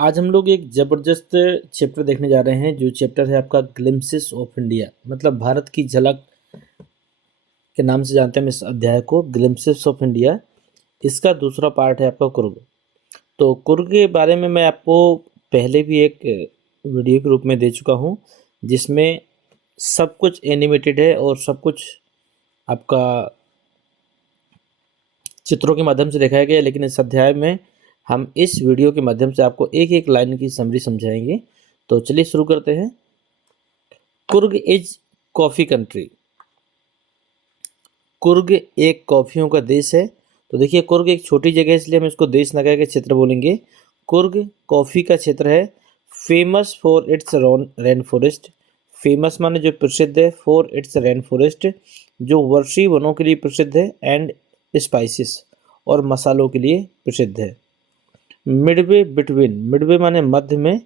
आज हम लोग एक ज़बरदस्त चैप्टर देखने जा रहे हैं। जो चैप्टर है आपका ग्लिम्पसेस ऑफ इंडिया, मतलब भारत की झलक के नाम से जानते हैं हम इस अध्याय को, ग्लिम्पसेस ऑफ इंडिया। इसका दूसरा पार्ट है आपका कुर्ग। तो कुर्ग के बारे में मैं आपको पहले भी एक वीडियो के रूप में दे चुका हूँ, जिसमें सब कुछ एनिमेटेड है और सब कुछ आपका चित्रों के माध्यम से दिखाया गया है। लेकिन इस अध्याय में हम इस वीडियो के माध्यम से आपको एक एक लाइन की समरी समझाएंगे। तो चलिए शुरू करते हैं। Coorg is coffee country. Coorg एक कॉफ़ियों का देश है। तो देखिए, कुर्ग एक छोटी जगह है, इसलिए हम इसको देश न कह के क्षेत्र बोलेंगे। कुर्ग कॉफ़ी का क्षेत्र है। Famous for its rain forest. Famous माने जो प्रसिद्ध है, फॉर इट्स रेन फॉरेस्ट जो वर्षी वनों के लिए प्रसिद्ध है, एंड स्पाइसेस और मसालों के लिए प्रसिद्ध है। मिडवे बिटवीन, मिडवे माने मध्य में,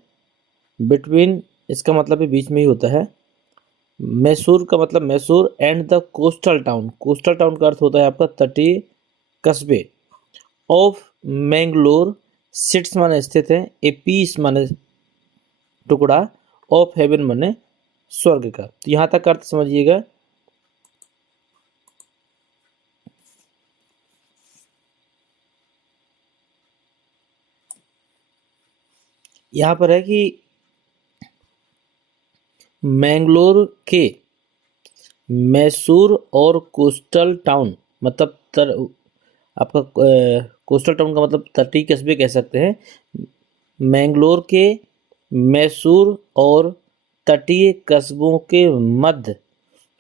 बिटवीन इसका मतलब है बीच में ही होता है। मैसूर का मतलब Mysore, and the coastal town, coastal town का अर्थ होता है आपका तटीय कस्बे, ऑफ मैंगलोर। सिट्स माने स्थित है, ए पीस माने टुकड़ा, ऑफ हेवन माने स्वर्ग का। तो यहाँ तक अर्थ समझिएगा। यहाँ पर है कि मैंगलोर के मैसूर और कोस्टल टाउन, मतलब आपका कोस्टल टाउन का मतलब तटीय कस्बे कह सकते हैं। मैंगलोर के मैसूर और तटीय कस्बों के मध्य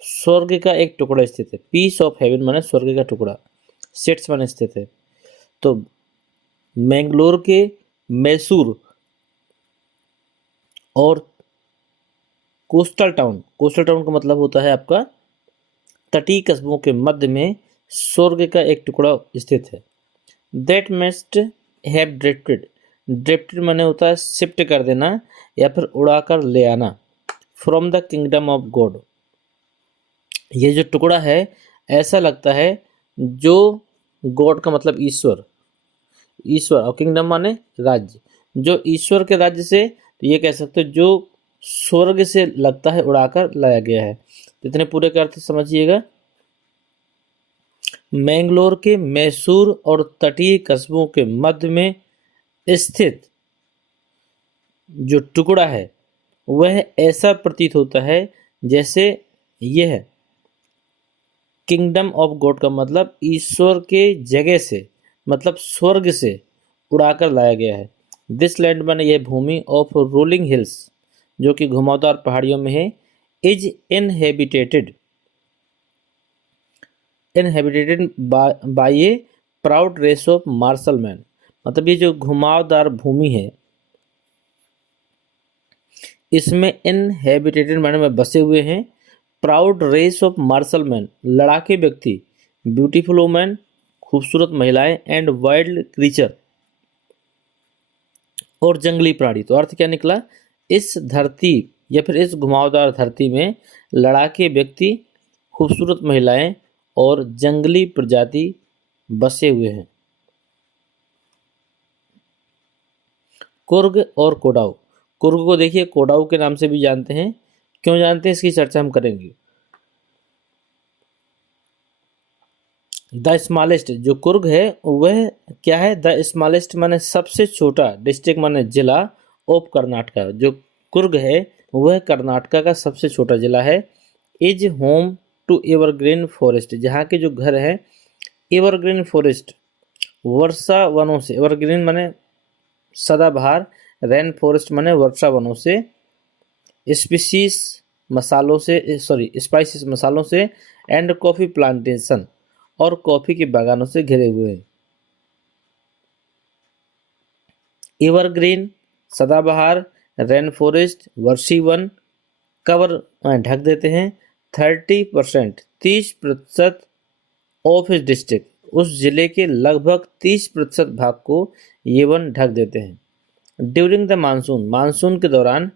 स्वर्ग का एक टुकड़ा स्थित है। पीस ऑफ हेवन माने स्वर्ग का टुकड़ा, सेट्स माने स्थित है। तो मैंगलोर के मैसूर और कोस्टल टाउन, कोस्टल टाउन का मतलब होता है आपका तटीय कस्बों के मध्य में स्वर्ग का एक टुकड़ा स्थित है। That must have drifted, drifted माने होता है शिफ्ट कर देना या फिर उड़ाकर ले आना, from the kingdom of God. ये जो टुकड़ा है ऐसा लगता है जो गॉड का मतलब ईश्वर, ईश्वर और किंगडम माने राज्य, जो ईश्वर के राज्य से, तो ये कह सकते हो जो स्वर्ग से लगता है उड़ाकर लाया गया है। तो इतने पूरे का अर्थ समझिएगा। मैंगलोर के मैसूर और तटीय कस्बों के मध्य में स्थित जो टुकड़ा है वह ऐसा प्रतीत होता है जैसे यह किंगडम ऑफ गॉड का मतलब ईश्वर के जगह से, मतलब स्वर्ग से उड़ाकर लाया गया है। दिस लैंड माने यह भूमि ऑफ रोलिंग हिल्स जो कि घुमावदार पहाड़ियों में है, is inhabited, inhabited by a proud race of martial man. मतलब ये जो घुमावदार भूमि है इसमें इनहेबिटेटेड माने में बसे हुए हैं proud race of martial man, लड़ाके व्यक्ति, ब्यूटीफुल वुमेन, खूबसूरत महिलाएं, एंड वाइल्ड क्रीचर और जंगली प्राणी। तो अर्थ क्या निकला, इस धरती या फिर इस घुमावदार धरती में लड़ाके व्यक्ति, खूबसूरत महिलाएं और जंगली प्रजाति बसे हुए हैं। कुर्ग और कोडाऊ, कुर्ग को देखिए कोडाऊ के नाम से भी जानते हैं। क्यों जानते हैं इसकी चर्चा हम करेंगे। द स्मॉलेस्ट, जो कुर्ग है वह क्या है, द स्मॉलेस्ट माने सबसे छोटा, डिस्ट्रिक्ट माने जिला, ऑफ कर्नाटका, जो कुर्ग है वह कर्नाटका का सबसे छोटा जिला है। Is home to evergreen forest, जहाँ के जो घर है एवरग्रीन फॉरेस्ट, वर्षा वनों से, एवरग्रीन माने सदाबहार, रेन फॉरेस्ट माने वर्षा वनों से, स्पीसीज मसालों से, सॉरी स्पाइसेस मसालों से, एंड कॉफ़ी प्लांटेशन और कॉफ़ी के बागानों से घिरे हुए हैं। एवरग्रीन, सदाबहार, रेन फॉरेस्ट, वर्षी वन कवर ढक देते हैं 30%, 30% ऑफ इस डिस्ट्रिक्ट, उस जिले के लगभग 30% भाग को ये वन ढक देते हैं। ड्यूरिंग द मानसून, मानसून के दौरान,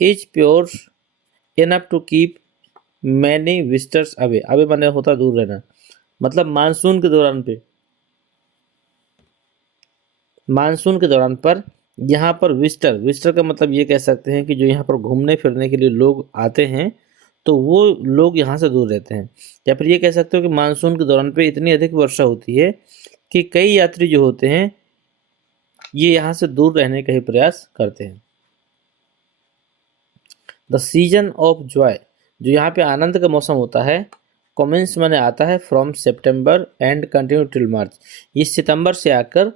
is pure enough to keep many visitors away, away माने होता दूर रहना, मतलब मानसून के दौरान पर यहाँ पर विजिटर का मतलब ये कह सकते हैं कि जो यहाँ पर घूमने फिरने के लिए लोग आते हैं तो वो लोग यहाँ से दूर रहते हैं। या फिर ये कह सकते हो कि मानसून के दौरान पे इतनी अधिक वर्षा होती है कि कई यात्री जो होते हैं ये यहाँ से दूर रहने का ही प्रयास करते हैं। द सीजन ऑफ जॉय, जो यहाँ पे आनंद का मौसम होता है, कमेंस माने आता है from September and continue till March, ये सितंबर से आकर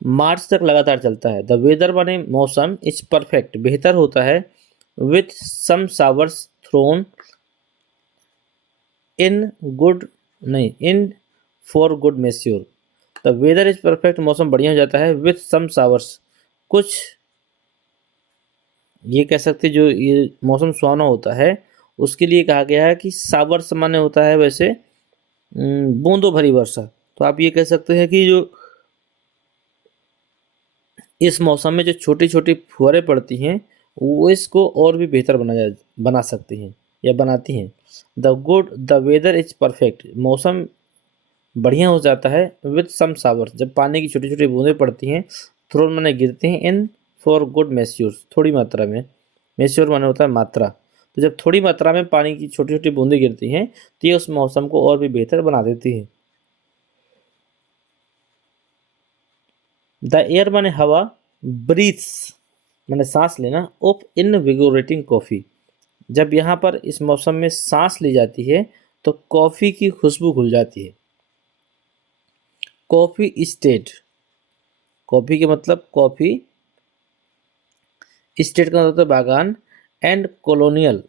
मार्च तक लगातार चलता है। द वेदर माने मौसम इज परफेक्ट, बेहतर होता है, with some showers thrown in good नहीं in for good measure. The weather is perfect, मौसम बढ़िया हो जाता है, विथ सम शावर्स, कुछ ये कह सकते जो ये मौसम सुहाना होता है उसके लिए कहा गया है कि शावर्स माने होता है वैसे बूंदों भरी वर्षा। तो आप ये कह सकते हैं कि जो इस मौसम में जो छोटी छोटी फुहारें पड़ती हैं वो इसको और भी बेहतर बना सकती हैं या बनाती हैं। द वेदर इज परफेक्ट, मौसम बढ़िया हो जाता है, विथ सम शावर्स, जब पानी की छोटी छोटी बूंदें पड़ती हैं, थ्रोन माने गिरते हैं, इन फॉर गुड मेस्योर, थोड़ी मात्रा में, मेस्योर माने होता है मात्रा, तो जब थोड़ी मात्रा में पानी की छोटी छोटी बूंदें गिरती हैं तो ये उस मौसम को और भी बेहतर बना देती है। द एयर माने हवा, ब्रीथ्स माने सांस लेना, ऑफ इनविगोरेटिंग कॉफ़ी, जब यहाँ पर इस मौसम में सांस ली जाती है तो कॉफ़ी की खुशबू घुल जाती है। कॉफ़ी स्टेट, कॉफ़ी के मतलब कॉफ़ी, स्टेट का मतलब बागान, and colonial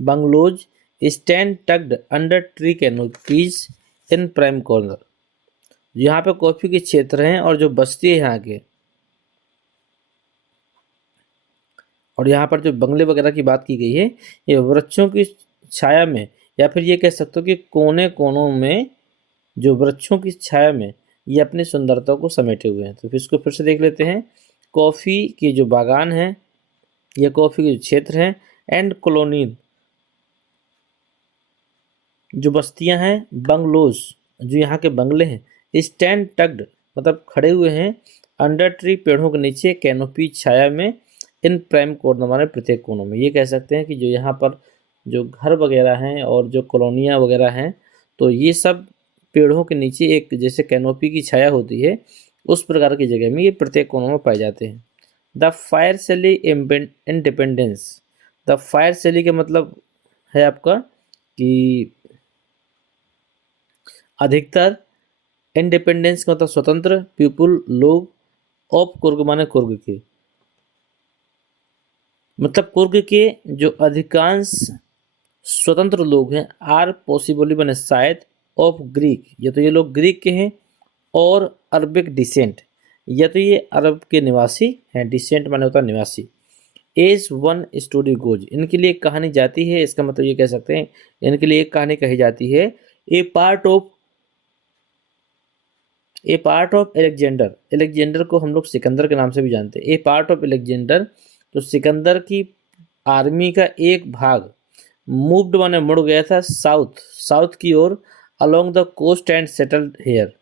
bungalows stand tugged under tree canopies in prime corner, यहाँ पे कॉफ़ी के क्षेत्र हैं और जो बस्ती है यहाँ के, और यहाँ पर जो बंगले वगैरह की बात की गई है ये वृक्षों की छाया में, या फिर ये कह सकते हो कि कोने कोनों में जो वृक्षों की छाया में ये अपनी सुंदरता को समेटे हुए हैं। तो फिर इसको फिर से देख लेते हैं। कॉफ़ी के जो बागान हैं या कॉफ़ी के जो क्षेत्र हैं, एंड कॉलोनी जो बस्तियां हैं, बंगलोज जो यहाँ के बंगले हैं, स्टैंड टग्ड मतलब खड़े हुए हैं, अंडर ट्री पेड़ों के नीचे, कैनोपी छाया में, इन प्राइम कॉर्नर माने प्रत्येक कोनों में। ये कह सकते हैं कि जो यहाँ पर जो घर वगैरह हैं और जो कॉलोनियाँ वगैरह हैं तो ये सब पेड़ों के नीचे एक जैसे कैनोपी की छाया होती है उस प्रकार की जगह में ये प्रत्येक कोनों में पाए जाते हैं। The fiercely independence, the fiercely का मतलब है आपका कि अधिकतर, इंडिपेंडेंस का मतलब स्वतंत्र, पीपुल लोग, ऑफ कुर्ग माने कुर्ग के, मतलब कुर्ग के जो अधिकांश स्वतंत्र लोग हैं, आर पॉसिबली माने शायद, ऑफ ग्रीक या तो ये लोग ग्रीक के हैं, और अरबिक डिसेंट या तो ये अरब के निवासी हैं, डिसेंट माने होता है निवासी। एज वन स्टोरी गोज, इनके लिए एक कहानी जाती है, इसका मतलब ये कह सकते हैं इनके लिए एक कहानी कही जाती है, ए पार्ट ऑफ एलेक्जेंडर, एलेक्जेंडर को हम लोग सिकंदर के नाम से भी जानते हैं, ए पार्ट ऑफ एलेक्जेंडर, तो सिकंदर की आर्मी का एक भाग मूव्ड माने मुड़ गया था साउथ की ओर, along the coast and settled here,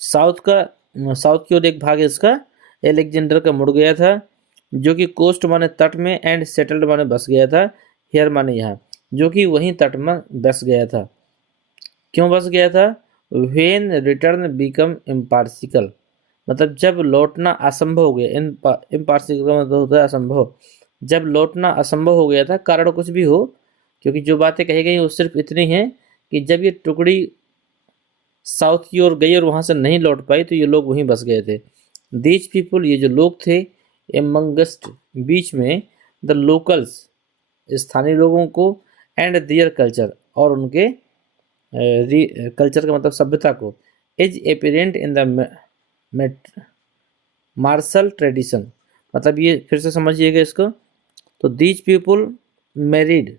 south की ओर एक भाग इसका एलेक्जेंडर का मुड़ गया था जो कि कोस्ट माने तट में, एंड सेटल्ड माने बस गया था, हेयर माने यहाँ, जो कि वहीं तट में बस गया था। क्यों बस गया था? वेन रिटर्न बिकम इम्पार्सिकल, मतलब जब लौटना असंभव हो गया, इम्पार्सिकल मतलब होता है असंभव, जब लौटना असंभव हो गया था, कारण कुछ भी हो, क्योंकि जो बातें कही गई वो सिर्फ इतनी हैं कि जब ये टुकड़ी साउथ की ओर गई और वहाँ से नहीं लौट पाई तो ये लोग वहीं बस गए थे। दीज पीपुल, ये जो लोग थे, एमंगस्ट बीच में, द लोकल्स स्थानीय लोगों को, एंड दियर कल्चर और उनके कल्चर का मतलब सभ्यता को, is apparent in the martial tradition, मतलब ये फिर से समझिएगा इसको। तो दीज पीपुल मैरिड,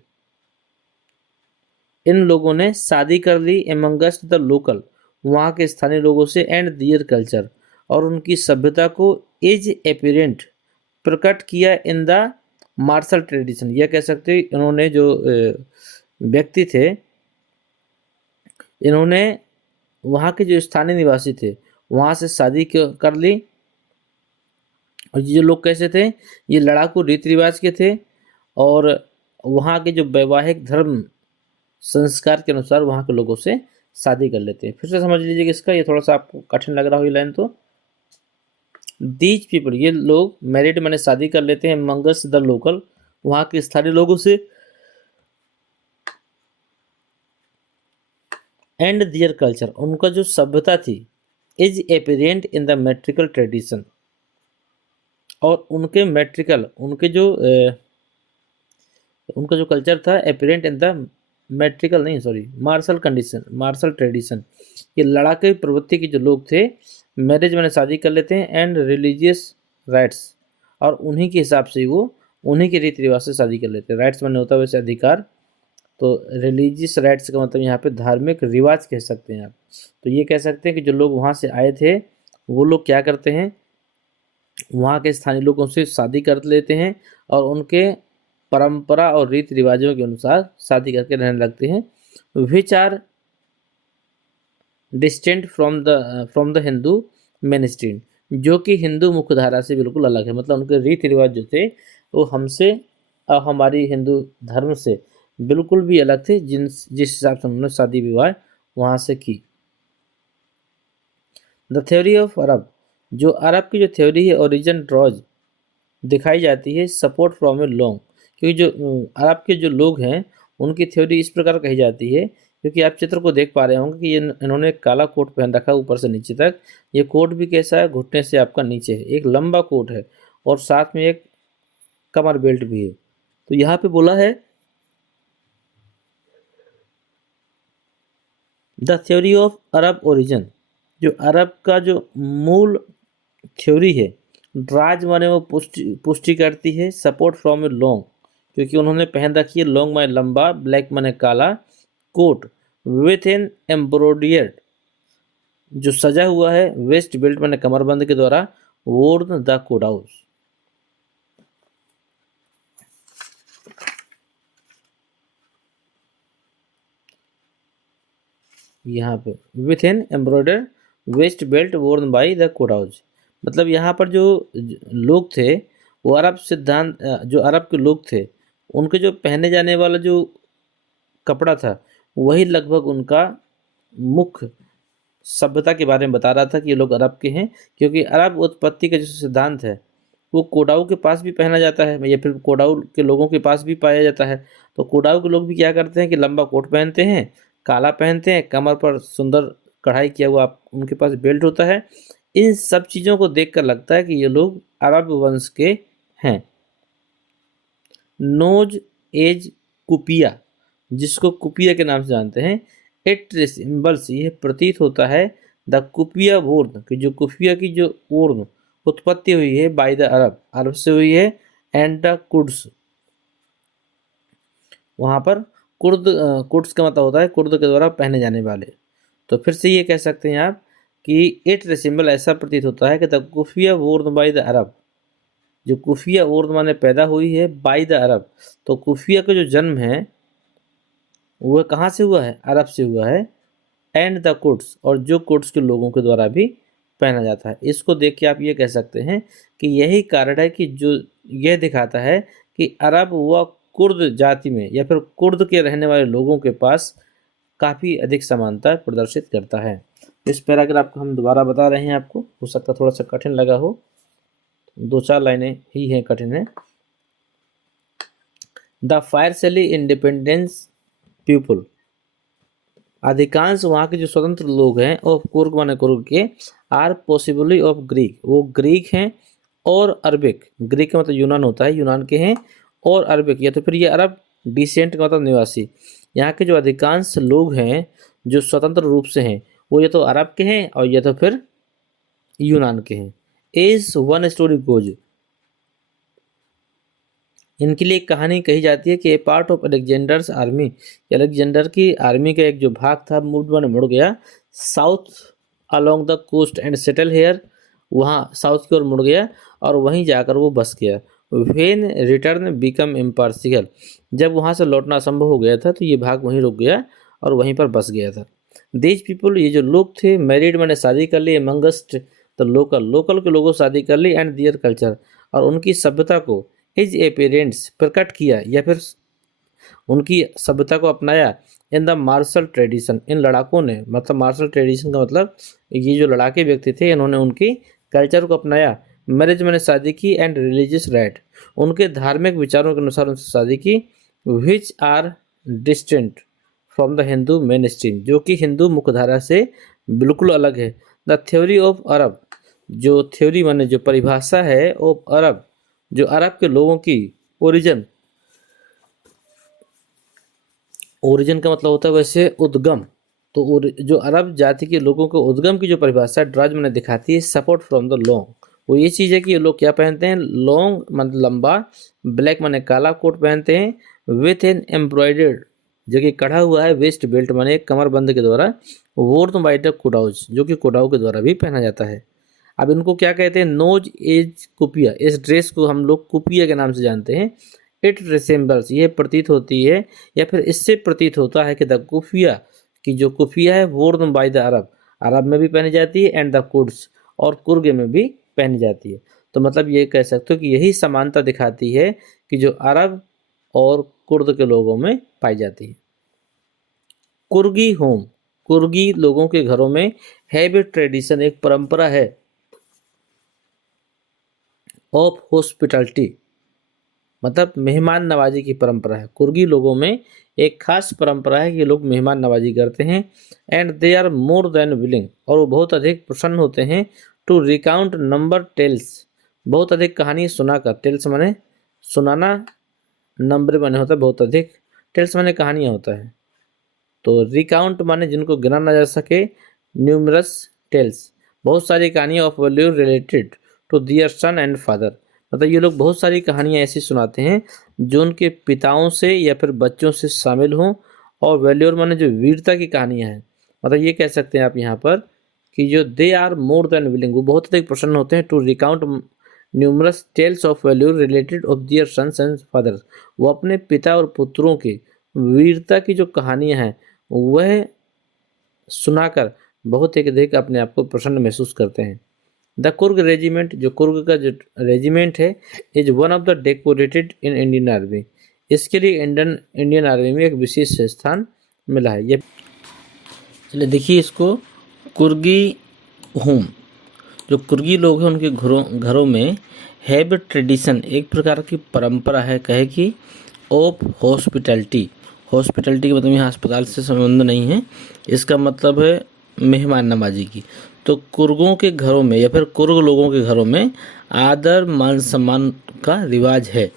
इन लोगों ने शादी कर ली, एमंगस्ट द लोकल वहाँ के स्थानीय लोगों से, एंड दियर कल्चर और उनकी सभ्यता को, इज एपिरेंट प्रकट किया, इन द मार्शल ट्रेडिशन, यह कह सकते हैं इन्होंने जो व्यक्ति थे, इन्होंने वहाँ के जो स्थानीय निवासी थे वहाँ से शादी कर ली। और ये जो लोग कैसे थे, ये लड़ाकू रीति रिवाज के थे और वहाँ के जो वैवाहिक धर्म संस्कार के अनुसार वहाँ के लोगों से शादी कर लेते हैं। फिर से समझ लीजिए कि इसका, ये थोड़ा सा आपको कठिन लग रहा हो ये लाइन तो। दीज पीपल, ये लोग मैरिड माने शादी कर लेते हैं, मंगस द लोकल, वहाँ के स्थानीय लोगों से, एंड दियर कल्चर, उनका जो सभ्यता थी, is apparent in the metrical tradition, और उनके मेट्रिकल, उनका जो कल्चर था एपिरेंट इन द मेट्रिकल नहीं sorry martial condition, martial tradition, ये लड़ाके प्रवृत्ति के जो लोग थे, मैरिज मैंने शादी कर लेते हैं, एंड रिलीजियस राइट्स, और उन्हीं के हिसाब से वो उन्हीं के रीति रिवाज से शादी कर लेते हैं। राइट्स मैंने होता है वैसे अधिकार, तो रिलीजियस राइट्स का मतलब यहाँ पे धार्मिक रिवाज कह सकते हैं आप। तो ये कह सकते हैं कि जो लोग वहाँ से आए थे वो लोग क्या करते हैं, वहाँ के स्थानीय लोगों से शादी कर लेते हैं और उनके परंपरा और रीति रिवाजों के अनुसार शादी करके रहने लगते हैं। Which are distant from the Hindu main stream, जो कि हिंदू मुख्यधारा से बिल्कुल अलग है। मतलब उनके रीति रिवाज जो थे वो हमसे और हमारी हिंदू धर्म से बिल्कुल भी अलग थे, जिस हिसाब से उन्होंने शादी विवाह वहाँ से की। द थ्योरी ऑफ अरब, जो अरब की जो थ्योरी है ओरिजिन ड्रॉज दिखाई जाती है सपोर्ट फ्रॉम ए लॉन्ग, क्योंकि जो अरब के जो लोग हैं उनकी थ्योरी इस प्रकार कही जाती है, क्योंकि आप चित्र को देख पा रहे होंगे कि ये इन्होंने एक काला कोट पहन रखा है ऊपर से नीचे तक। ये कोट भी कैसा है, घुटने से आपका नीचे है, एक लंबा कोट है और साथ में एक कमर बेल्ट भी है। तो यहाँ पे बोला है the theory of Arab origin, जो अरब का जो मूल थ्योरी है, ड्राज माने वो पुष्टि करती है, सपोर्ट फ्रॉम ए लॉन्ग, क्योंकि उन्होंने पहन रखी है लॉन्ग माने लंबा, ब्लैक माने काला कोट, विथ एन एम्ब्रॉयडर्ड, जो सजा हुआ है, वेस्ट बेल्ट माने कमरबंद के द्वारा, वोर्न द कोडाउस, यहाँ पे with an embroidered waist belt worn by the Kodavas. मतलब यहाँ पर जो लोग थे वो अरब सिद्धांत, जो अरब के लोग थे उनके जो पहने जाने वाला जो कपड़ा था वही लगभग उनका मुख्य सभ्यता के बारे में बता रहा था कि ये लोग अरब के हैं, क्योंकि अरब उत्पत्ति का जो सिद्धांत है वो कोडाऊ के पास भी पहना जाता है या फिर कोडाऊ के लोगों के पास भी पाया जाता है। तो कोडाऊ के लोग भी क्या करते हैं कि लंबा कोट पहनते हैं, काला पहनते हैं, कमर पर सुंदर कढ़ाई किया हुआ उनके पास बेल्ट होता है। इन सब चीज़ों को देखकर लगता है कि ये लोग अरब वंश के हैं। नोज एज कुपिया, जिसको कुपिया के नाम से जानते हैं, इट रिसेम्बल्स, यह प्रतीत होता है, द कुपिया वोर्न, कि जो कुपिया की जो ओर्न उत्पत्ति हुई है बाय द अरब, अरब से हुई है, एंड द कुर्ड्स, वहाँ पर कुर्ड्स का मतलब होता है कुर्द के द्वारा पहने जाने वाले। तो फिर से ये कह सकते हैं आप कि इट रिसेम्बल, ऐसा प्रतीत होता है कि the keffiyeh worn by the Arab, जो कुफिया ओर्न माने पैदा हुई है बाय द अरब, तो कुफिया का जो जन्म है वह कहाँ से हुआ है, अरब से हुआ है, एंड द कुर्ड्स, और जो कुर्ड्स के लोगों के द्वारा भी पहना जाता है। इसको देख के आप ये कह सकते हैं कि यही कारण है कि जो यह दिखाता है कि अरब व कुर्द जाति में या फिर कुर्द के रहने वाले लोगों के पास काफ़ी अधिक समानता प्रदर्शित करता है। इस पैराग्राफ को हम दोबारा बता रहे हैं आपको, हो सकता थोड़ा सा कठिन लगा हो, 2-4 लाइनें ही हैं कठिन है। द फायरसेली इंडिपेंडेंस पीपुल, अधिकांश वहाँ के जो स्वतंत्र लोग हैं ऑफ कुर्ग माने कुर्ग के, आर पॉसिबली ऑफ ग्रीक, वो ग्रीक हैं और अरबिक, ग्रीक का मतलब यूनान होता है, यूनान के हैं, और अरबिक या तो फिर ये अरब डिसेंट का मतलब निवासी। यहाँ के जो अधिकांश लोग हैं जो स्वतंत्र रूप से हैं वो या तो अरब के हैं और या तो फिर यूनान के हैं। एज वन स्टोरी गोज, इनके लिए एक कहानी कही जाती है कि a part of Alexander's army, Alexander की आर्मी का एक जो भाग था मुड़ गया south along the coast and settle here, वहाँ साउथ की ओर मुड़ गया और वहीं जाकर वो बस गया। व्हेन रिटर्न बिकम इम्पार्शियल, जब वहाँ से लौटना असंभव हो गया था तो ये भाग वहीं रुक गया और वहीं पर बस गया था। दीज पीपल, ये जो लोग थे, मैरिड मैंने शादी कर ली, अमंगस्ट द लोकल, लोकल के लोगों शादी कर ली, एंड दियर कल्चर, और उनकी सभ्यता को हिज एपेरेंट्स प्रकट किया या फिर उनकी सभ्यता को अपनाया इन द मार्शल ट्रेडिशन, इन लड़ाकों ने, मतलब मार्शल ट्रेडिशन का मतलब ये जो लड़ाके व्यक्ति थे इन्होंने उनकी कल्चर को अपनाया। मैरिज मैंने शादी की, एंड रिलीजियस राइट, उनके धार्मिक विचारों के अनुसार उनसे शादी की, which are distant from the Hindu main stream, जो कि हिंदू मुख्यधारा से बिल्कुल अलग है। द थ्योरी ऑफ अरब, जो थ्योरी माने जो परिभाषा है ऑफ अरब, जो अरब के लोगों की ओरिजिन, ओरिजिन का मतलब होता है वैसे उद्गम, तो जो अरब जाति के लोगों के उद्गम की जो परिभाषा ड्राज मैंने दिखाती है, सपोर्ट फ्रॉम द लॉन्ग, वो ये चीज़ है कि ये लोग क्या पहनते हैं, लॉन्ग मतलब लंबा, ब्लैक माने काला कोट पहनते हैं, विथ एन एम्ब्रॉयडर्ड, जो कि कढ़ा हुआ है, वेस्ट बेल्ट माने कमरबंद के द्वारा, वोर्न बाय द कुडाउज, जो कि कुडाऊ के द्वारा भी पहना जाता है। अब इनको क्या कहते हैं, नोज एज कुपिया, इस ड्रेस को हम लोग कुपिया के नाम से जानते हैं। इट रिसेम्बल्स, ये प्रतीत होती है या फिर इससे प्रतीत होता है कि द कुफिया, की जो कुफिया है वोर्न बाय द अरब, अरब में भी पहनी जाती है, एंड द कुर्ड्स, और कुर्ग में भी पहनी जाती है। तो मतलब ये कह सकते हो कि यही समानता दिखाती है कि जो अरब और कुर्द के लोगों में पाई जाती है। कुर्गी होम, कुर्गी लोगों के घरों में हैव ए ट्रेडिशन, एक परंपरा है, ऑफ हॉस्पिटलिटी, मतलब मेहमान नवाजी की परंपरा है। कुर्गी लोगों में एक खास परंपरा है कि ये लोग मेहमान नवाजी करते हैं, and they are more than willing, और वो बहुत अधिक प्रसन्न होते हैं, टू रिकाउंट नंबर टेल्स, बहुत अधिक कहानी सुनाकर, टेल्स माने सुनाना, नंबर माने होता है बहुत अधिक, टेल्स माने कहानियाँ होता है, तो रिकाउंट माने जिनको गिना ना जा सके, न्यूमरस टेल्स, बहुत सारी कहानियाँ of value related to their son and father, मतलब ये लोग बहुत सारी कहानियाँ ऐसी सुनाते हैं जो उनके पिताओं से या फिर बच्चों से शामिल हों, और वैल्यूर माने जो वीरता की कहानियाँ हैं, मतलब ये कह सकते हैं आप यहाँ पर कि जो they are more than willing, वो बहुत अधिक प्रसन्न होते हैं, to recount numerous tales of value related of their sons and father, वो अपने पिता और पुत्रों की वीरता की जो कहानियाँ हैं वह सुनाकर बहुत ही अधिक अपने आप को प्रसन्न महसूस करते हैं। द कुर्ग रेजिमेंट, जो कुर्ग का जो रेजिमेंट है, is one of the decorated in Indian army, इसके लिए इंडियन आर्मी में एक विशेष स्थान मिला है। ये चलिए देखिए इसको, कुर्गी होम, जो कुर्गी लोग हैं उनके घरों में हैव ट्रेडिशन, एक प्रकार की परंपरा है, कहे कि ऑफ हॉस्पिटलिटी, हॉस्पिटलिटी का मतलब यहाँ अस्पताल से संबंध नहीं है, इसका मतलब है मेहमान नवाजी की। तो कुर्गों के घरों में या फिर कुर्ग लोगों के घरों में आदर मान सम्मान का रिवाज है,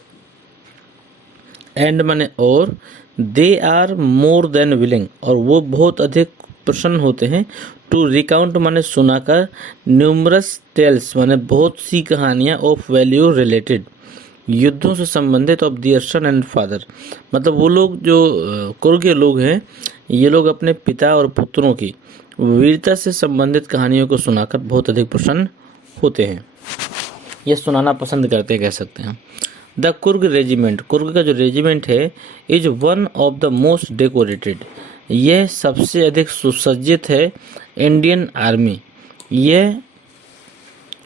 एंड माने और, they are more than willing, और वो बहुत अधिक प्रसन्न होते हैं, टू रिकाउंट माने सुनाकर, न्यूमरस टेल्स माने बहुत सी कहानियाँ, ऑफ वैल्यू रिलेटेड, युद्धों से संबंधित, of their son and father, मतलब वो लोग जो कुर्ग के लोग हैं, ये लोग अपने पिता और पुत्रों की वीरता से संबंधित कहानियों को सुनाकर बहुत अधिक प्रसन्न होते हैं, ये सुनाना पसंद करते हैं कह सकते हैं। द कुर्ग रेजिमेंट, कुर्ग का जो रेजिमेंट है, is one of the most decorated, यह सबसे अधिक सुसज्जित है, इंडियन आर्मी, यह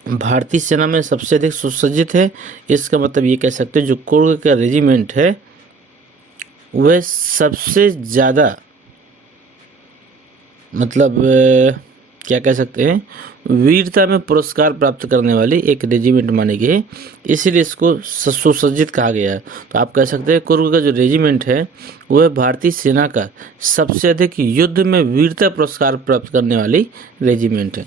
भारतीय सेना में सबसे अधिक सुसज्जित है। इसका मतलब ये कह सकते हैं जो कुर्ग का रेजिमेंट है वह सबसे ज़्यादा, मतलब क्या कह सकते हैं, वीरता में पुरस्कार प्राप्त करने वाली एक रेजिमेंट मानी गई है, इसीलिए इसको सुसज्जित कहा गया है। तो आप कह सकते हैं कुर्ग का जो रेजिमेंट है वह भारतीय सेना का सबसे अधिक युद्ध में वीरता पुरस्कार प्राप्त करने वाली रेजिमेंट है।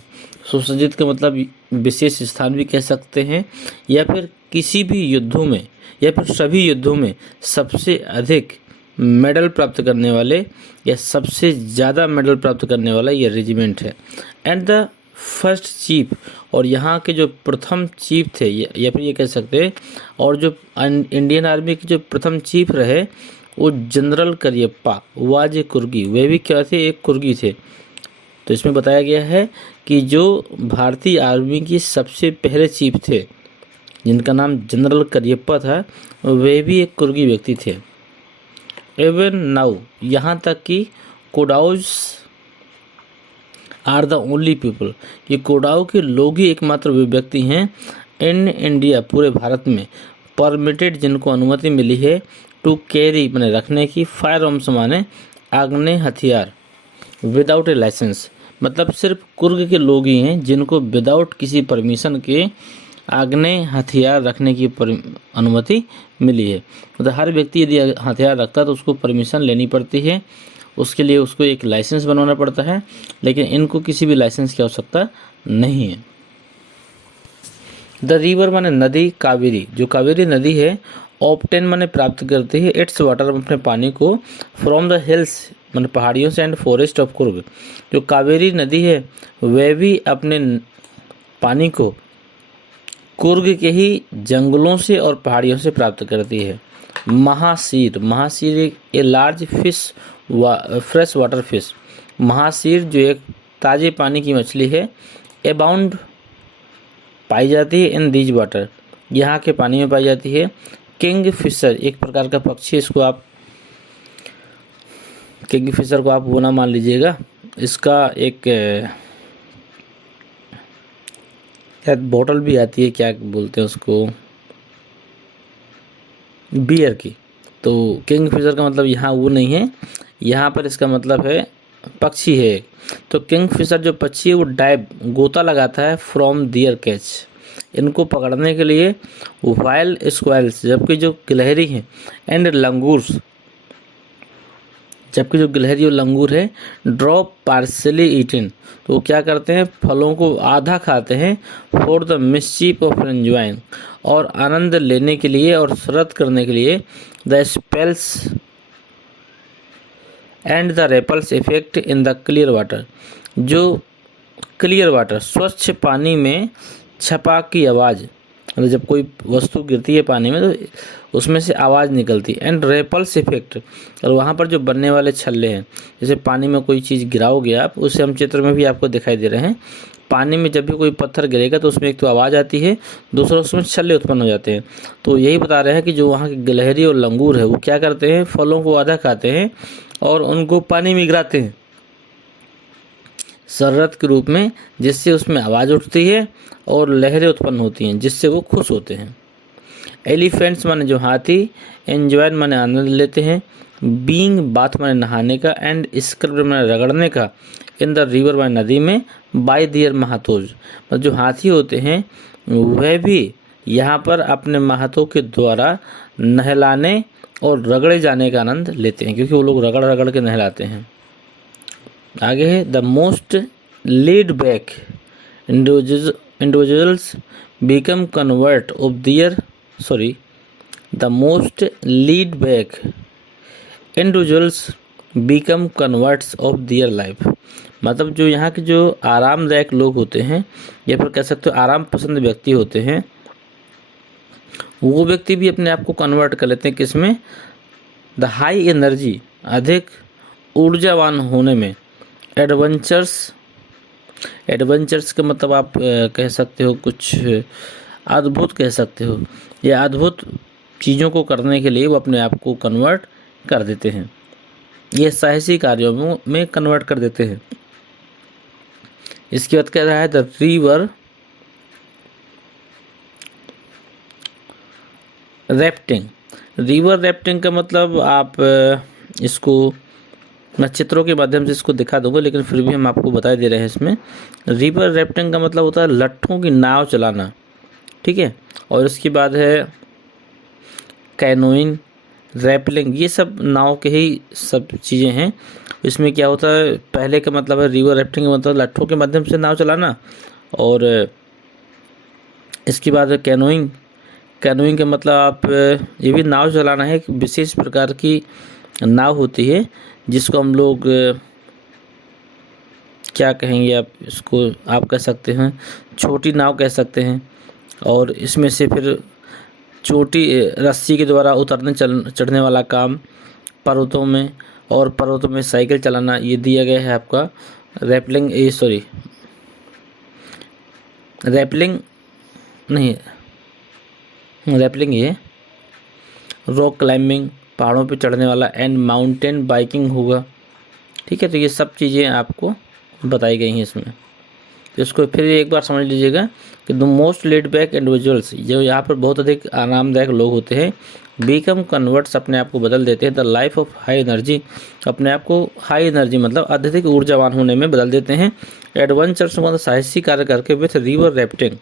सुसज्जित का मतलब विशेष स्थान भी कह सकते हैं, या फिर किसी भी युद्धों में या फिर सभी युद्धों में सबसे अधिक मेडल प्राप्त करने वाले या सबसे ज़्यादा मेडल प्राप्त करने वाला ये रेजिमेंट है। एंड द फर्स्ट चीफ, और यहाँ के जो प्रथम चीफ थे या फिर ये कह सकते हैं, और जो इंडियन आर्मी के जो प्रथम चीफ रहे वो जनरल करियप्पा वाज कुर्गी, वे भी क्या थे, एक कुर्गी थे। तो इसमें बताया गया है कि जो भारतीय आर्मी की सबसे पहले चीफ थे जिनका नाम जनरल करियप्पा था, वे भी एक कुर्गी व्यक्ति थे। एवन नाउ, यहाँ तक कि कुडाउज आर द ओनली पीपल, ये कोडाऊ के लोग ही एकमात्र वे व्यक्ति हैं इन इंडिया, पूरे भारत में, परमिटेड, जिनको अनुमति मिली है टू कैरी, मैंने रखने की, फायर आर्म्स माने आग्नेय हथियार, विदाउट ए लाइसेंस, मतलब सिर्फ कुर्ग के लोग ही हैं जिनको विदाउट किसी परमिशन के आग्नेय हथियार रखने की अनुमति मिली है। मतलब हर व्यक्ति यदि हथियार रखता है तो उसको परमिशन लेनी पड़ती है, उसके लिए उसको एक लाइसेंस बनवाना पड़ता है, लेकिन इनको किसी भी लाइसेंस की आवश्यकता नहीं है। द रिवर माने नदी, कावेरी, जो कावेरी नदी है, ऑब्टेन माने प्राप्त करती है, इट्स वाटर, अपने पानी को, फ्रॉम द हिल्स माने पहाड़ियों से, एंड फॉरेस्ट ऑफ कुर्ग, जो कावेरी नदी है वह भी अपने पानी को कुर्ग के ही जंगलों से और पहाड़ियों से प्राप्त करती है। महासीर, महासीर एक large fish, fresh water fish, mahseer जो एक ताजे पानी की मछली है, अबाउंड, पाई जाती है, इन दीज वाटर, यहाँ के पानी में पाई जाती है। किंग फिशर, एक प्रकार का पक्षी, इसको आप किंग फिशर को आप वो ना मान लीजिएगा, इसका एक बोतल भी आती है, क्या बोलते हैं उसको, बियर की, तो किंग फिशर का मतलब यहाँ वो नहीं है, यहाँ पर इसका मतलब है पक्षी है। तो किंग फिशर जो पक्षी है वो डाइव, गोता लगाता है, फ्रॉम दियर कैच, इनको पकड़ने के लिए, वाइल स्क्वायल्स, जबकि जो गिलहरी हैं, एंड लंगूर्स, जबकि जो गिलहरी और लंगूर है, ड्रॉप पार्सली ईटिन, तो वो क्या करते हैं, फलों को आधा खाते हैं, for the mischief of enjoying, और आनंद लेने के लिए और शरत करने के लिए, the spells and the ripples effect in the clear water, जो क्लियर वाटर, स्वच्छ पानी में छपाक की आवाज़, मतलब जब कोई वस्तु गिरती है पानी में तो उसमें से आवाज़ निकलती है, एंड रेपल्स इफेक्ट, और वहाँ पर जो बनने वाले छल्ले हैं, जैसे पानी में कोई चीज़ गिराओगे आप, उससे हम चित्र में भी आपको दिखाई दे रहे हैं, पानी में जब भी कोई पत्थर गिरेगा तो उसमें एक तो आवाज़ आती है, दूसरा उसमें छल्ले उत्पन्न हो जाते हैं। तो यही बता रहे हैं कि जो वहाँ की गिलहरी और लंगूर है वो क्या करते हैं, फलों को आधा खाते हैं और उनको पानी में गिराते हैं शर्रत के रूप में, जिससे उसमें आवाज़ उठती है और लहरें उत्पन्न होती हैं, जिससे वो खुश होते हैं। एलिफेंट्स माने जो हाथी, एंजॉय माने आनंद लेते हैं, बीइंग बाथ माने नहाने का, एंड स्क्रब माने रगड़ने का, इन द रिवर माने नदी में, बाय दियर महातोज, मतलब जो हाथी होते हैं वह भी यहाँ पर अपने महातों के द्वारा नहलाने और रगड़े जाने का आनंद लेते हैं, क्योंकि वो लोग रगड़ रगड़ के नहलाते हैं। आगे है the most laid back individuals become convert of their, the most lead back individuals become converts of their life, मतलब जो यहाँ के जो आरामदायक लोग होते हैं, या फिर कह सकते हो आराम पसंद व्यक्ति होते हैं, वो व्यक्ति भी अपने आप को कन्वर्ट कर लेते हैं किसमें, द हाई एनर्जी, अधिक ऊर्जावान होने में, एडवेंचर्स का मतलब आप कह सकते हो कुछ अद्भुत कह सकते हो, या अद्भुत चीज़ों को करने के लिए वो अपने आप को कन्वर्ट कर देते हैं, ये साहसी कार्यों में कन्वर्ट कर देते हैं। इसके बाद कह रहा है the river rafting, river rafting का मतलब आप इसको मैं चित्रों के माध्यम से इसको दिखा दूंगा, लेकिन फिर भी हम आपको बता दे रहे हैं इसमें। रिवर रैफ्टिंग का मतलब होता है लट्ठों की नाव चलाना, ठीक है। और इसके बाद है कैनोइंग, रैपलिंग, ये सब नाव के ही सब चीज़ें हैं। इसमें क्या होता है, पहले का मतलब है रिवर रैफ्टिंग का मतलब लट्ठों के माध्यम से नाव चलाना, और इसके बाद कैनोइंग, कैनोइंग का मतलब आप ये भी नाव चलाना है, एक विशेष प्रकार की नाव होती है जिसको हम लोग क्या कहेंगे, आप इसको आप कह सकते हैं छोटी नाव कह सकते हैं, और इसमें से फिर छोटी रस्सी के द्वारा उतरने चढ़ने वाला काम पर्वतों में, और पर्वतों में साइकिल चलाना, ये दिया गया है आपका रैपलिंग, रैपलिंग ये रॉक क्लाइंबिंग, पहाड़ों पे चढ़ने वाला, एंड माउंटेन बाइकिंग होगा, ठीक है। तो ये सब चीज़ें आपको बताई गई हैं इसमें। तो इसको फिर एक बार समझ लीजिएगा कि the most laid back individuals, जो यहाँ पर बहुत अधिक आरामदायक लोग होते हैं, बीकम कन्वर्ट्स, अपने आप को बदल देते हैं, the life of high energy, अपने आप को हाई एनर्जी मतलब अत्यधिक ऊर्जावान होने में बदल देते हैं, एडवेंचर्स मतलब साहसिक कार्य करके, with river rafting,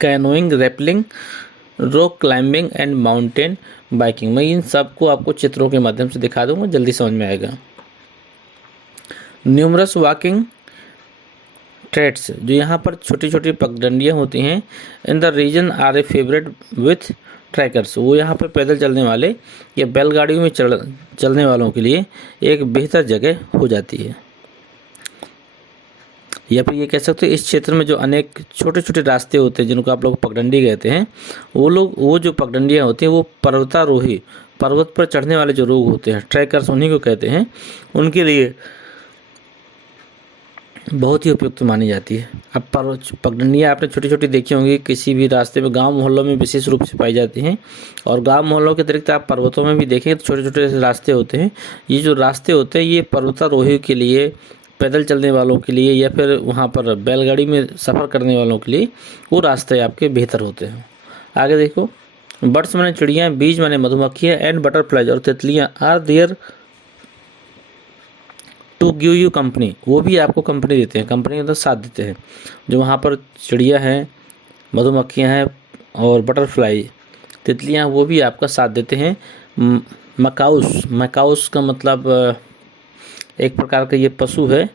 canoeing, rappelling, rock climbing and mountain biking. मैं इन सबको आपको चित्रों के माध्यम से दिखा दूंगा, जल्दी समझ में आएगा। न्यूमरस वॉकिंग ट्रेड्स, जो यहाँ पर छोटी छोटी पगडंडियाँ होती हैं, in the region are a favourite with trekkers, वो यहाँ पर पैदल चलने वाले या बैलगाड़ियों में चलने वालों के लिए एक बेहतर जगह हो जाती है। या फिर ये कह सकते हो इस क्षेत्र में जो अनेक छोटे छोटे रास्ते होते हैं जिनको आप लोग पगडंडी कहते हैं, वो जो पगडंडियाँ होती हैं वो पर्वतारोही, पर्वत पर चढ़ने वाले जो लोग होते हैं, ट्रैकर्स उन्हीं को कहते हैं, उनके लिए बहुत ही उपयुक्त मानी जाती है। अब पगडंडियाँ आपने छोटी छोटी देखी होंगी किसी भी रास्ते में, गांव मोहल्लों में विशेष रूप से पाई जाती हैं, और गांव मोहल्लों के अतिरिक्त आप पर्वतों में भी देखेंगे तो छोटे छोटे रास्ते होते हैं। ये जो रास्ते होते हैं ये पर्वतारोही के लिए, पैदल चलने वालों के लिए, या फिर वहाँ पर बैलगाड़ी में सफ़र करने वालों के लिए वो रास्ते आपके बेहतर होते हैं। आगे देखो, बर्ड्स माने चिड़ियाँ, बीज माने मधुमक्खियाँ, एंड बटरफ्लाइज और तितलियाँ are there to give you company, वो भी आपको कंपनी देते हैं, कंपनी मतलब साथ देते हैं। जो वहाँ पर चिड़िया हैं, मधुमक्खियाँ हैं और बटरफ्लाई, तितलियाँ, वो भी आपका साथ देते हैं। मकाउस, मकाउस का मतलब एक प्रकार का ये पशु है,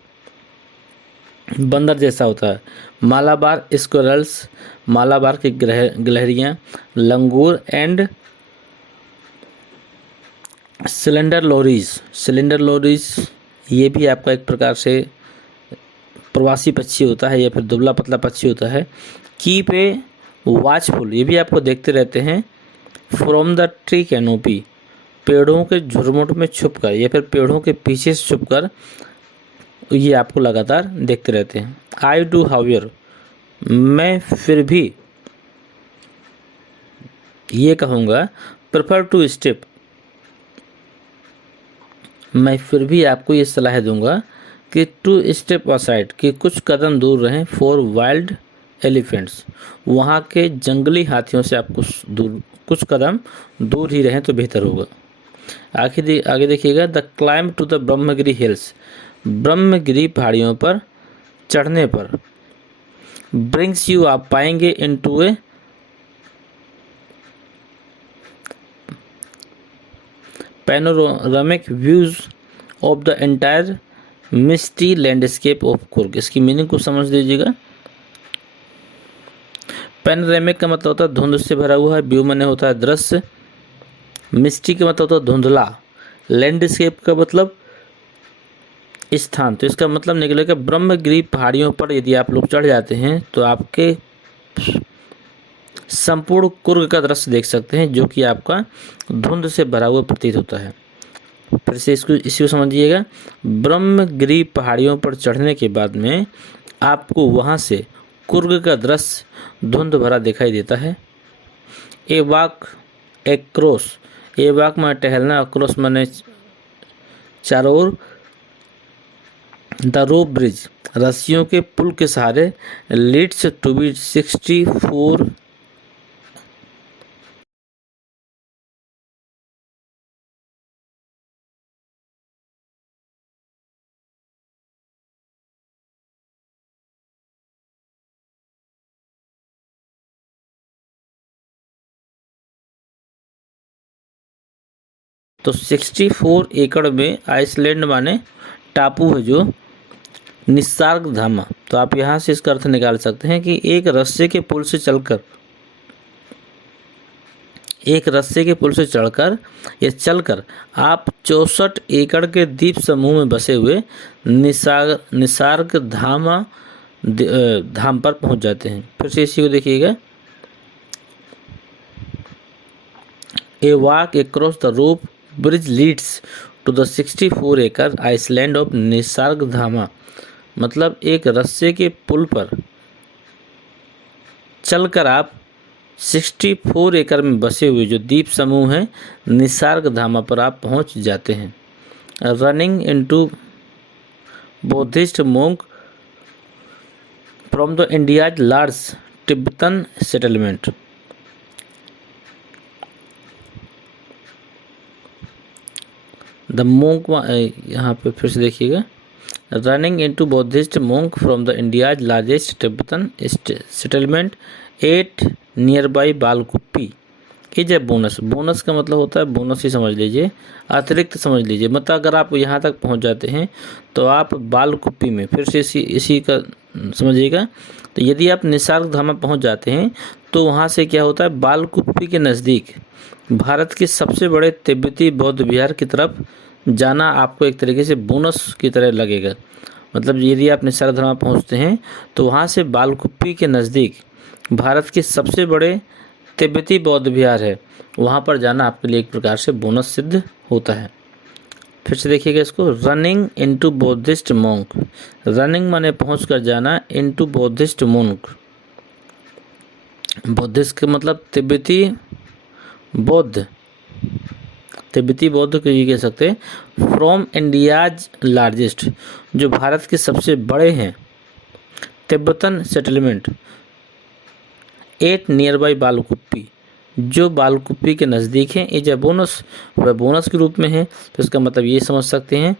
बंदर जैसा होता है। मालाबार स्क्विरल्स, मालाबार की गिलहरियाँ, लंगूर एंड सिलेंडर लोरीज, सिलेंडर लोरीज ये भी आपका एक प्रकार से प्रवासी पक्षी होता है या फिर दुबला पतला पक्षी होता है। कीप ए वॉचफुल, ये भी आपको देखते रहते हैं। फ्रॉम द ट्री कैनोपी, पेड़ों के झुरमुट में छुपकर या फिर पेड़ों के पीछे से छुपकर ये आपको लगातार देखते रहते हैं। आई डू हाउयर, मैं फिर भी ये कहूँगा, प्रेफर टू स्टेप, मैं फिर भी आपको ये सलाह दूंगा कि टू स्टेप असाइड, कि कुछ कदम दूर रहें, फॉर वाइल्ड एलिफेंट्स, वहाँ के जंगली हाथियों से आप कुछ कदम दूर ही रहें तो बेहतर होगा। आगे देखिएगा, the climb to the Brahmagiri hills, Brahmagiri पहाड़ियों पर चढ़ने पर, ब्रिंग्स यू, आप पाएंगे, into a panoramic views of the entire misty landscape of Coorg. इसकी मीनिंग को समझ लीजिएगा। पैनोरामिक का मतलब होता है धुंध से भरा हुआ है, व्यू माने होता है दृश्य, मिस्टी का मतलब होता है धुंधला, लैंडस्केप का मतलब स्थान, तो इसका मतलब निकलेगा ब्रह्मगिरी पहाड़ियों पर यदि आप लोग चढ़ जाते हैं तो आपके संपूर्ण कुर्ग का दृश्य देख सकते हैं, जो कि आपका धुंध से भरा हुआ प्रतीत होता है। फिर से इसी को समझिएगा, ब्रह्मगिरी पहाड़ियों पर चढ़ने के बाद में आपको वहाँ से कुर्ग का दृश्य धुंध भरा दिखाई देता है। A walk across, a walk में टहलना, अक्रॉस माने चारों ओर, द रोप ब्रिज, रस्सियों के पुल के सहारे, लीड्स टू बी 64 तो 64 एकड़ में आइसलैंड माने टापू है जो निसर्ग धामा। तो आप यहाँ से इसका अर्थ निकाल सकते हैं कि एक रस्से के पुल से चढ़कर या चलकर आप 64 एकड़ के द्वीप समूह में बसे हुए निसर्ग धाम पर पहुँच जाते हैं। फिर से इसी को देखिएगा, a walk across the rope bridge leads to the 64 acre Iceland of Nisarga धामा, मतलब एक रस्से के पुल पर चलकर आप 64 एकड़ में बसे हुए जो द्वीप समूह हैं निसर्ग धामा पर आप पहुंच जाते हैं। Running into Buddhist monk from the India's large Tibetan settlement. The monk, यहाँ पे फिर से देखिएगा, running into Buddhist monk from the India's largest Tibetan settlement at nearby Bylakuppe is a bonus. Bonus का मतलब होता है बोनस ही समझ लीजिए, अतिरिक्त समझ लीजिए। मतलब अगर आप यहाँ तक पहुँच जाते हैं तो आप बालकुप्पी में, फिर से इसी का समझिएगा। तो यदि आप निसर्ग धाम पहुँच जाते हैं तो वहाँ से क्या होता है, बालकुप्पी के नज़दीक भारत के सबसे बड़े तिब्बती बौद्ध विहार की तरफ जाना आपको एक तरीके से बोनस की तरह लगेगा। मतलब यदि आप निसर्ग धाम पहुँचते हैं तो वहाँ से बालकुप्पी के नज़दीक भारत के सबसे बड़े तिब्बती बौद्ध विहार है, वहाँ पर जाना आपके लिए एक प्रकार से बोनस सिद्ध होता है। फिर से देखिएगा इसको, running into Buddhist monk. Running माने पहुँच कर जाना, इनटू बुद्धिस्ट मोंक, बुद्धिस्ट का मतलब तिब्बती बौद्ध, तिब्बती बौद्ध को ये कह सकते हैं। फ्रॉम इंडियाज लार्जेस्ट, जो भारत के सबसे बड़े हैं, Tibetan settlement at nearby Bylakuppe, जो बालकुप्पी के नज़दीक हैं, इज ए बोनस, वह बोनस के रूप में है। तो इसका मतलब ये समझ सकते हैं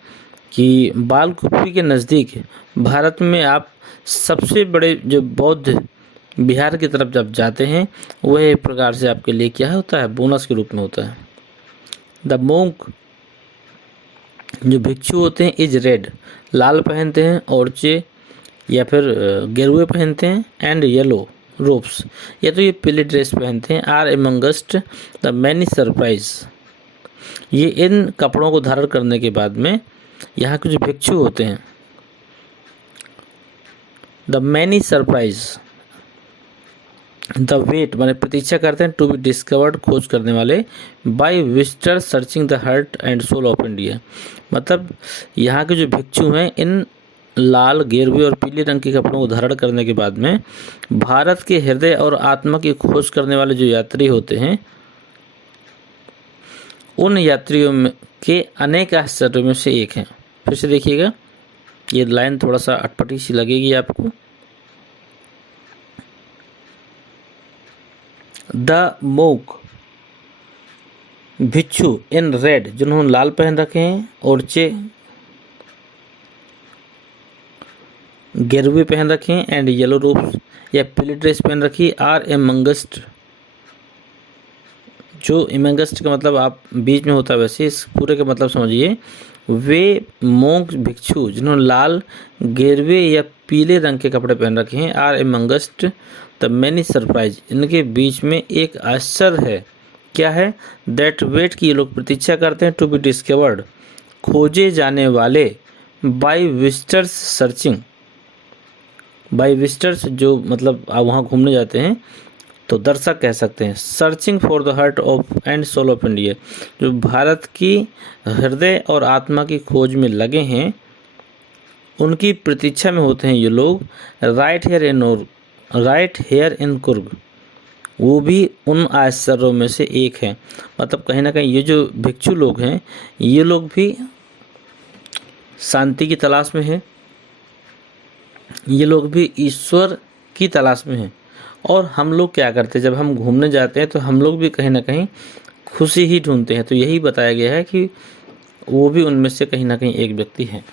कि बालकुप्पी के नज़दीक भारत में आप सबसे बड़े जो बौद्ध बिहार की तरफ जब जाते हैं वह एक प्रकार से आपके लिए क्या होता है, बोनस के रूप में होता है। द मोंक, जो भिक्षु होते हैं, इज रेड, लाल पहनते हैं, औरचे या फिर गेरुए पहनते हैं, एंड येलो रोब्स, या तो ये पीले ड्रेस पहनते हैं। Are amongst the many surprise, ये इन कपड़ों को धारण करने के बाद में यहाँ के जो भिक्षु होते हैं, the many surprise, the wait माने प्रतीक्षा करते हैं, टू बी डिस्कवर्ड खोज करने वाले, by visitor searching the heart and soul of India. मतलब यहाँ के जो भिक्षु हैं, इन लाल, गेरुए और पीले रंग के कपड़ों को धारण करने के बाद में भारत के हृदय और आत्मा की खोज करने वाले जो यात्री होते हैं, उन यात्रियों में के अनेक आश्चर्यों में से एक हैं। फिर से देखिएगा, ये लाइन थोड़ा सा अटपटी सी लगेगी आपको। द मोंक, भिक्षु इन रेड, जिन्होंने लाल पहन रखे हैं, ओरचे गेरुए पहन रखे हैं, एंड येलो रोब्स या पीली ड्रेस पहन रखी, आर एमंगस्ट, जो इमंगस्ट का मतलब आप बीच में होता है, वैसे इस पूरे का मतलब समझिए, वे मोंक भिक्षु जिन्होंने लाल, गेरुए या पीले रंग के कपड़े पहन रखे हैं, are amongst the many surprise, इनके बीच में एक आश्चर्य है। क्या है, दैट वेट की ये लोग प्रतीक्षा करते हैं, टू बी डिस्कवर्ड खोजे जाने वाले, by visitors searching, by visitors जो मतलब आप वहाँ घूमने जाते हैं तो दर्शक कह सकते हैं, searching for the heart of and soul of India, जो भारत की हृदय और आत्मा की खोज में लगे हैं, उनकी प्रतीक्षा में होते हैं ये लोग। राइट हेयर इन कुर्ग, वो भी उन आश्चर्यों में से एक है। मतलब कहीं ना कहीं ये जो भिक्षु लोग हैं, ये लोग भी शांति की तलाश में हैं, ये लोग भी ईश्वर की तलाश में हैं। और हम लोग क्या करते हैं, जब हम घूमने जाते हैं तो हम लोग भी कहीं ना कहीं खुशी ही ढूंढते हैं। तो यही बताया गया है कि वो भी उनमें से कहीं ना कहीं एक व्यक्ति है।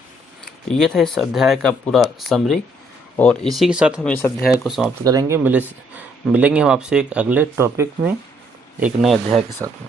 तो ये था इस अध्याय का पूरा समरी, और इसी के साथ हम इस अध्याय को समाप्त करेंगे। मिलेंगे हम आपसे एक अगले टॉपिक में एक नए अध्याय के साथ में।